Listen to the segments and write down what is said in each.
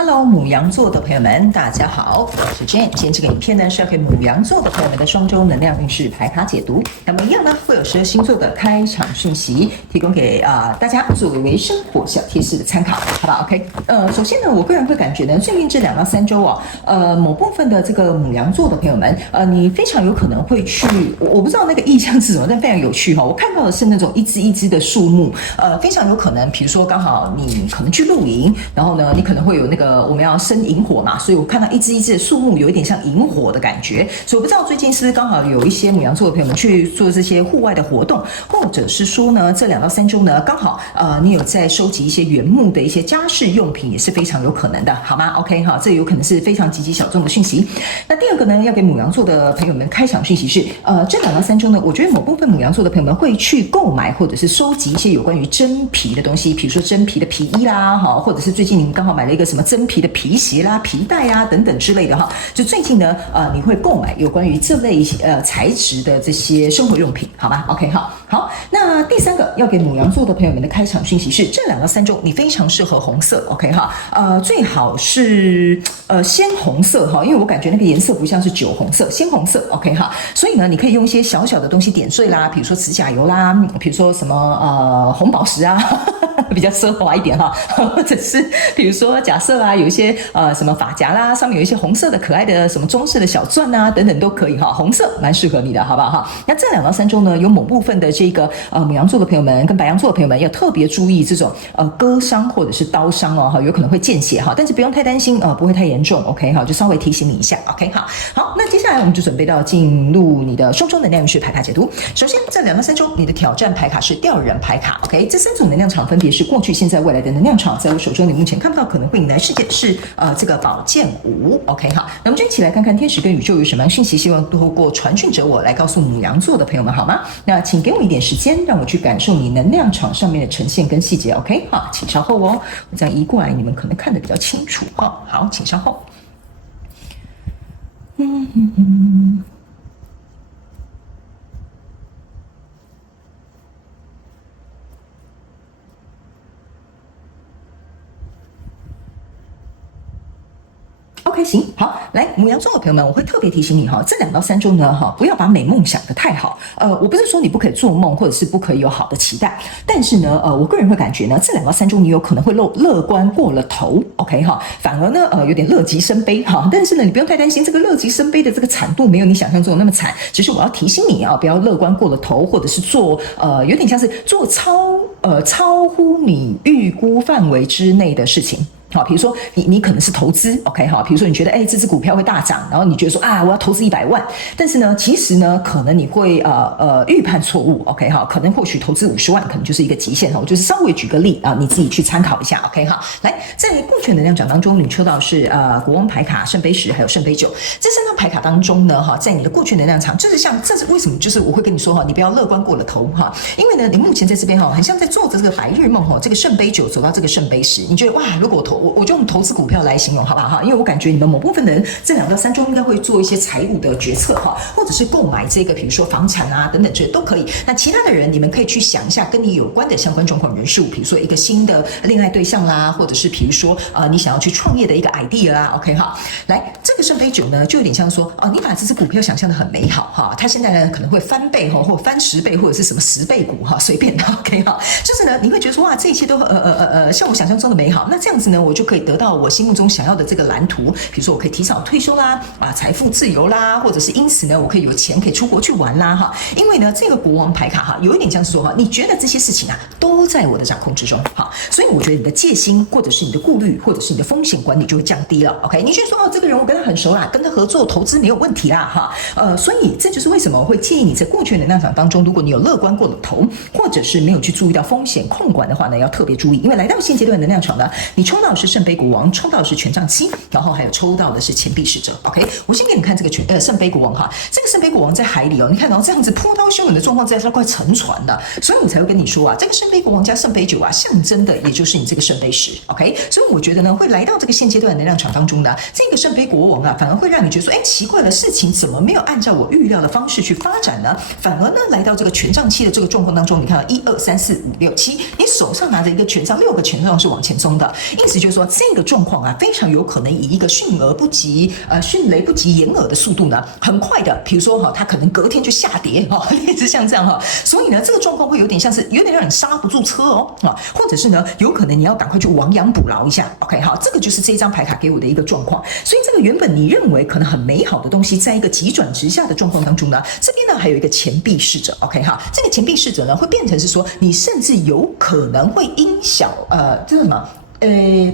Hello，牡羊座的朋友们，大家好，我是 Jane。今天这个影片呢是要给牡羊座的朋友们的双周能量运势牌卡解读。那么一样呢，会有12星座的开场讯息，提供给大家作为生活小贴士的参考，好吧 ？OK，首先呢，我个人会感觉呢，最近这2到3周哦，某部分的这个牡羊座的朋友们，你非常有可能会去，我不知道那个意象是什么，但非常有趣哈、我看到的是那种一只一只的树木，非常有可能，比如说刚好你可能去露营，然后呢，你可能会有那个。我们要生萤火嘛，所以我看到一只一只的树木，有一点像萤火的感觉。所以我不知道最近是不是刚好有一些牡羊座的朋友们去做这些户外的活动，或者是说呢，这2到3周呢，刚好你有在收集一些原木的一些家饰用品，也是非常有可能的，好吗 ？OK 哈，这有可能是非常积极小众的讯息。那第二个呢，要给牡羊座的朋友们开场讯息是，这2到3周呢，我觉得某部分牡羊座的朋友们会去购买或者是收集一些有关于真皮的东西，比如说真皮的皮衣啦，哈，或者是最近你们刚好买了一个什么真皮的皮鞋啦、皮带啊等等之类的哈，就最近呢，你会购买有关于这类材质的这些生活用品，好吗 ？OK 好，那第3个要给牡羊座的朋友们的开场讯息是，这2到3周你非常适合红色 ，OK 哈，最好是鲜红色哈，因为我感觉那个颜色不像是酒红色，鲜红色 ，OK 哈，所以呢，你可以用一些小小的东西点缀啦，比如说指甲油啦，比如说什么红宝石啊。比较奢华一点哈，或者是比如说假设有一些什么发夹啦，上面有一些红色的可爱的什么中式的小钻啊等等都可以哈，红色蛮适合你的，好不好哈？那这2到3周呢，有某部分的这个牡羊座的朋友们跟白羊座的朋友们要特别注意这种割伤或者是刀伤哦哈，有可能会见血哈，但是不用太担心不会太严重 ，OK 哈，就稍微提醒你一下 ，OK 好，那接下来我们就准备到进入你的双周能量运势牌卡解读。首先这2到3周你的挑战牌卡是吊人牌卡 ，OK， 这3种能量场分别是过去、现在、未来的能量场，在我手中你目前看不到可能会引来事件是这个宝剑5 ，OK 好，那我们就一起来看看天使跟宇宙有什么样讯息，希望透过传讯者我来告诉牡羊座的朋友们好吗？那请给我一点时间，让我去感受你能量场上面的呈现跟细节 ，OK 好，请稍后哦，我这样移过来，你们可能看得比较清楚哈，好，请稍后。OK， 行，好，来牡羊座的朋友们，我会特别提醒你哈，这2到3周呢，不要把美梦想得太好。我不是说你不可以做梦，或者是不可以有好的期待，但是呢，我个人会感觉呢，这2到3周你有可能会乐观过了头 ，OK 哈，反而呢，有点乐极生悲哈。但是呢，你不用太担心这个乐极生悲的这个惨度没有你想象中的那么惨，只是我要提醒你不要乐观过了头，或者是做有点像是做超乎你预估范围之内的事情。好，比如说你可能是投资 ，OK 哈，比如说你觉得这只股票会大涨，然后你觉得说我要投资100万，但是呢，其实呢，可能你会预判错误 ，OK 哈，可能或许投资50万可能就是一个极限哈，我就是稍微举个例你自己去参考一下 ，OK 哈，来，在过去能量场当中，你抽到是国王牌卡、圣杯10还有圣杯9这3张牌卡当中呢，在你的过去能量场，这是为什么？就是我会跟你说你不要乐观过了头哈，因为呢，你目前在这边很像在做着这个白日梦这个圣杯9走到这个圣杯10，你觉得如果我就用投资股票来形容好不好哈？因为我感觉你们某部分的人这2到3周应该会做一些财务的决策哈，或者是购买这个比如说房产等等这都可以。那其他的人你们可以去想一下跟你有关的相关状况人数，比如说一个新的恋爱对象啦，或者是比如说你想要去创业的一个 idea 啦 ，OK 哈。来，这个圣杯9呢就有点像说你把这只股票想象的很美好哈，它现在呢可能会翻倍或翻10倍或者是什么10倍股哈，随便 OK 哈。就是呢你会觉得说这一切都像我想象中的美好，那这样子呢我就可以得到我心目中想要的这个蓝图，比如说我可以提早退休啦，财富自由啦，或者是因此呢，我可以有钱可以出国去玩啦哈。因为呢，这个国王牌卡有一点像是说你觉得这些事情都在我的掌控之中哈，所以我觉得你的戒心或者是你的顾虑或者是你的风险管理就会降低了 ，OK？ 你觉得说这个人我跟他很熟啦，跟他合作投资没有问题啦哈，所以这就是为什么我会建议你在过去的能量场当中，如果你有乐观过了头，或者是没有去注意到风险控管的话呢，要特别注意，因为来到现阶段的能量场呢，你抽到的是圣杯国王，抽到的是权杖7，然后还有抽到的是钱币使者 ，OK？ 我先给你看这个圣杯国王哈，这个圣杯国王在海里你看到这样子波涛汹涌的状况之下，它快沉船了，所以我才会跟你说这个圣杯国王加圣杯9象征的也就是你这个圣杯10 ，OK？ 所以我觉得呢，会来到这个现阶段的能量场当中呢，这个圣杯国王反而会让你觉得说，奇怪了，事情怎么没有按照我预料的方式去发展呢？反而呢，来到这个权杖7的这个状况当中，你看到1、2、3、4、5、6、7，你手上拿着一个权杖，6个权杖是往前冲的，因此就就是说这个状况啊，非常有可能以一个迅雷不及掩耳的速度呢，很快的，比如说哈，它可能隔天就下跌哈，类似像这样哈，所以呢，这个状况会有点像是有点让你刹不住车哦啊，或者是呢，有可能你要赶快去亡羊补牢一下。OK， 好，这个就是这张牌卡给我的一个状况。所以这个原本你认为可能很美好的东西，在一个急转直下的状况当中呢，这边呢还有一个钱币侍者。OK， 哈，这个钱币侍者呢会变成是说，你甚至有可能会因小这是什么？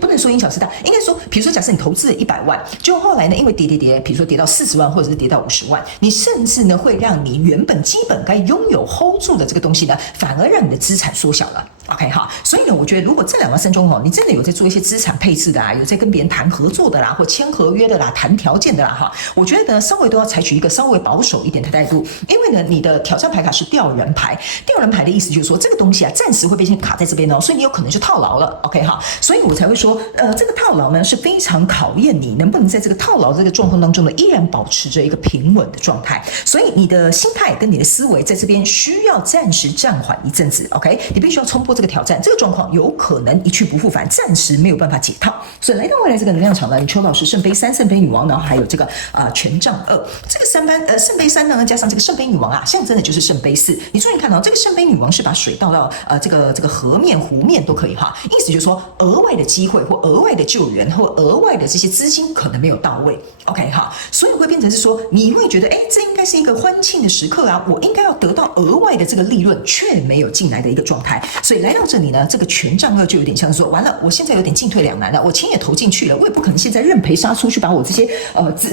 不能说因小失大，应该说，比如说，假设你投资了100万，就后来呢，因为跌，比如说跌到40万，或者是跌到50万，你甚至呢会让你原本基本该拥有 hold 住的这个东西呢，反而让你的资产缩小了。OK 哈，所以呢，我觉得如果这2到3周你真的有在做一些资产配置的啊，有在跟别人谈合作的啦，或签合约的啦，谈条件的啦哈，我觉得呢稍微都要采取一个稍微保守一点的态度，因为呢你的挑战牌卡是吊人牌，吊人牌的意思就是说这个东西啊暂时会被先卡在这边哦，所以你有可能就套牢了。OK 哈，所以我才会说，这个套牢呢是非常考验你能不能在这个套牢这个状况当中呢，依然保持着一个平稳的状态，所以你的心态跟你的思维在这边需要暂时暂缓一阵子。OK， 你必须要冲破这个挑战，这个状况有可能一去不复返，暂时没有办法解套。所以来到未来这个能量场呢，你抽到是圣杯3、圣杯女王，然后还有这个权杖2。这个圣杯3呢，加上这个圣杯女王啊，象征的就是圣杯4。你注意看到这个圣杯女王是把水倒到这个河面、湖面都可以哈，意思就是说额外的机会或额外的救援或额外的这些资金可能没有到位。OK 哈，所以会变成是说你会觉得这应该是一个欢庆的时刻啊，我应该要得到额外的这个利润，却没有进来的一个状态。所以来到这里呢，这个权杖2就有点像说，完了，我现在有点进退两难了，我钱也投进去了，我也不可能现在认赔杀出去把我这些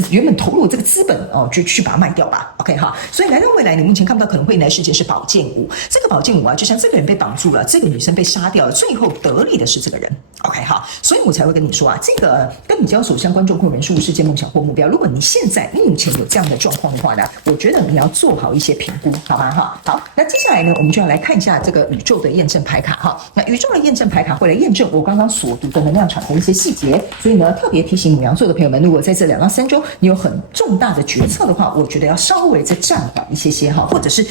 原本投入的这个资本去把它卖掉吧。OK 哈，所以来到未来，你目前看不到可能会迎来事件是宝剑5。这个宝剑5啊，就像这个人被绑住了，这个女生被杀掉了，最后得利的是这个人。OK 好，所以我才会跟你说啊，这个跟你交手相关状况、人数、事件、梦想或目标，如果你现在目前有这样的状况的话呢，我觉得你要做好一些评估，好吗？哈，好，那接下来呢，我们就要来看一下这个宇宙的验证牌卡哈。那宇宙的验证牌卡会来验证我刚刚所读的能量场的一些细节，所以呢，特别提醒牡羊座的朋友们，如果在这2到3周你有很重大的决策的话，我觉得要稍微再暂缓一些哈，或者是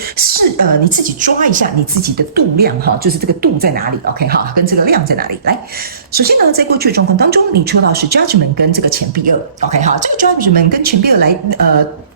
你自己抓一下你自己的度量哈，就是这个度在哪里 ？OK 哈，跟这个量在哪里？来，首先呢，在过去的状况当中，你抽到是 Judgment 跟这个钱币2 ，OK 哈，这个 Judgment 跟钱币2来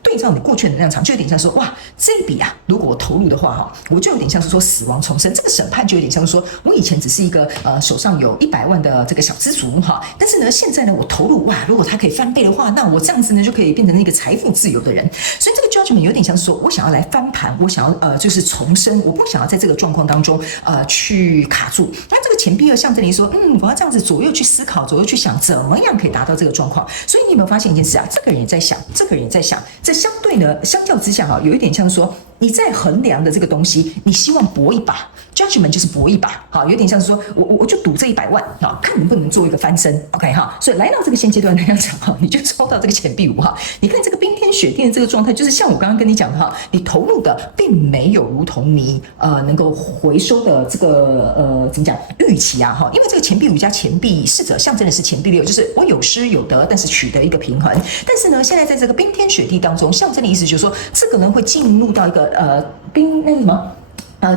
对照你过去的能量场，就有点像说，哇，这一笔啊，如果我投入的话哈，我就有点像是说死亡重生，这个审判就有点像是说我以前只是一个手上有100万的这个小资族哈，但是呢，现在呢我投入哇，如果它可以翻倍的话，那我这样子呢就可以变成一个财富自由的人。所以这个 Judgment 有点像是说我想要来翻盘，我想要就是重生，我不想要在这个状况当中去卡住。那这个钱币2象征你说，我要这样子左右去思考，左右去想，怎么样可以达到这个状况。所以你有没有发现一件事啊？这个人也在想，这个人也在想，这相对呢，相较之下哈，有一点像说你在衡量的这个东西，你希望搏一把 ，judgment 就是搏一把，好，有点像是说我就赌这100万，好，看能不能做一个翻身 ，OK 哈，所以来到这个现阶段能量场哈，你就抽到这个钱币5哈，你看这个冰天雪地的这个状态，就是像我刚刚跟你讲的哈，你投入的并没有如同你能够回收的这个怎么讲预期啊哈，因为这个钱币5加钱币4者象征的是钱币6，就是我有失有得，但是取得一个平衡，但是呢，现在在这个冰天雪地当中，象征的意思就是说，这个人会进入到一个那个什么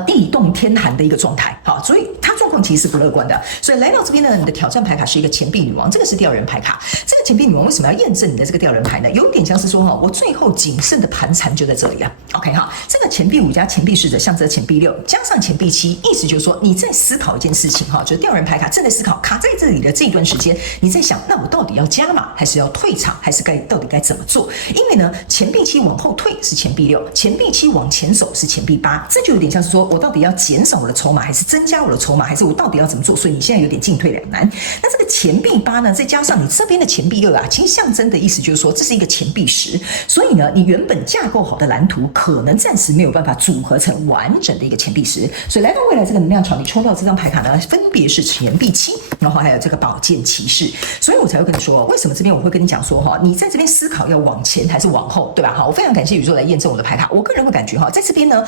地冻天寒的一个状态，好，所以它状况其实是不乐观的。所以来到这边呢，你的挑战牌卡是一个钱币女王，这个是吊人牌卡。这个钱币女王为什么要验证你的这个吊人牌呢？有点像是说哈，我最后谨慎的盘缠就在这里了。OK 哈，这个钱币5加钱币4者象征钱币6加上钱币7，意思就是说你在思考一件事情哈，就是吊人牌卡正在思考卡在这里的这一段时间，你在想，那我到底要加码还是要退场，还是到底该怎么做？因为呢，钱币7往后退是钱币6，钱币7往前走是钱币8，这就有点像是说我到底要减少我的筹码，还是增加我的筹码，还是我到底要怎么做？所以你现在有点进退两难。那这个钱币8呢，再加上你这边的钱币2啊，其实象征的意思就是说这是一个钱币10，所以呢，你原本架构好的蓝图可能暂时没有办法组合成完整的一个钱币10。所以来到未来这个能量场，你抽到这张牌卡呢，分别是钱币7，然后还有这个宝剑骑士。所以我才会跟你说，为什么这边我会跟你讲说哈，你在这边思考要往前还是往后，对吧？好，我非常感谢宇宙来验证我的牌卡。我个人会感觉哈，在这边呢，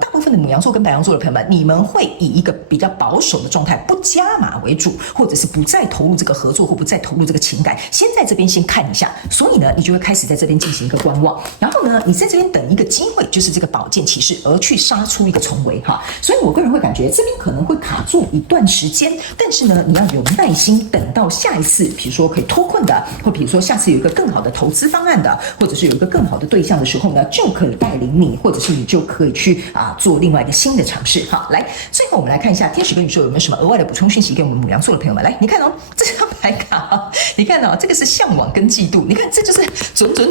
大部分的牡羊座跟白羊座的朋友们，你们会以一个比较保守的状态，不加码为主，或者是不再投入这个合作或不再投入这个情感，先先在这边先看一下，所以呢，你就会开始在这边进行一个观望，然后呢，你在这边等一个机会，就是这个宝剑骑士而去杀出一个重围哈。所以我个人会感觉这边可能会卡住一段时间，但是呢，你要有耐心，等到下一次，比如说可以脱困的，或比如说下次有一个更好的投资方案的，或者是有一个更好的对象的时候呢，就可以带领你，或者是你就可以去做另外一个新的尝试哈。来，最后我们来看一下天使跟宇宙有没有什么额外的补充讯息给我们牡羊座的朋友们。来，你看哦，这张牌卡，你看哦，这个是向往跟嫉妒，你看这就是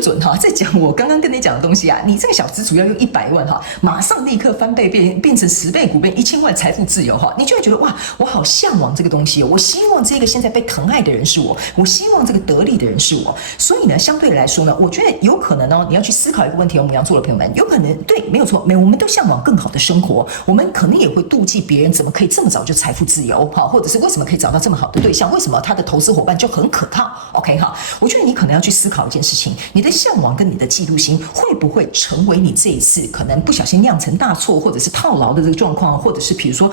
准哈，在讲我刚刚跟你讲的东西啊。你这个小资主要用100万哈，马上立刻翻倍变成10倍股变1000万财富自由哈，你就会觉得哇，我好向往这个东西哦，我希望这个现在被疼爱的人是我，我希望这个得力的人是我。所以呢，相对来说呢，我觉得有可能哦，你要去思考一个问题哦，牡羊座的朋友们，有可能对，没有错，我们都向往更好的生活，我们可能也会妒忌别人怎么可以这么早就财富自由哈，或者是为什么可以找到这么好的对象，为什么他的投资伙伴就很可靠 ？OK 哈，我觉得你可能要去思考一件事情，你的向往跟你的嫉妒心会不会成为你这一次可能不小心酿成大错，或者是套牢的这个状况，或者是比如说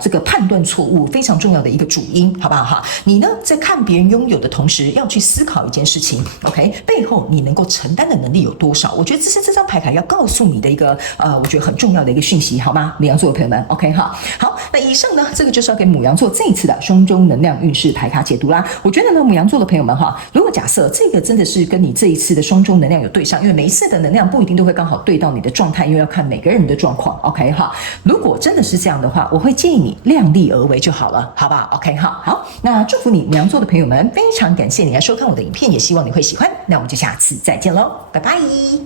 这个判断错误非常重要的一个主因，好不好哈？你呢在看别人拥有的同时，要去思考一件事情 ，OK， 背后你能够承担的能力有多少？我觉得这是这张牌卡要告诉你的一个我觉得很重要的一个讯息，好吗？牡羊座的朋友们 ，OK 哈。好，那以上呢，这个就是要给牡羊座这一次的双周能量运势牌卡解读啦。我觉得呢，牡羊座的朋友们哈，如果假设这个真的是跟你这一次的双周能量有对上，因为每一次的能量不一定都会刚好对到你的状态，因为要看每个人的状况 ，OK 哈。如果真的是这样的话，我会建议你量力而为就好了，好不好 ？OK 哈。好，那祝福你牡羊座的朋友们，非常感谢你来收看我的影片，也希望你会喜欢。那我们就下次再见喽，拜拜。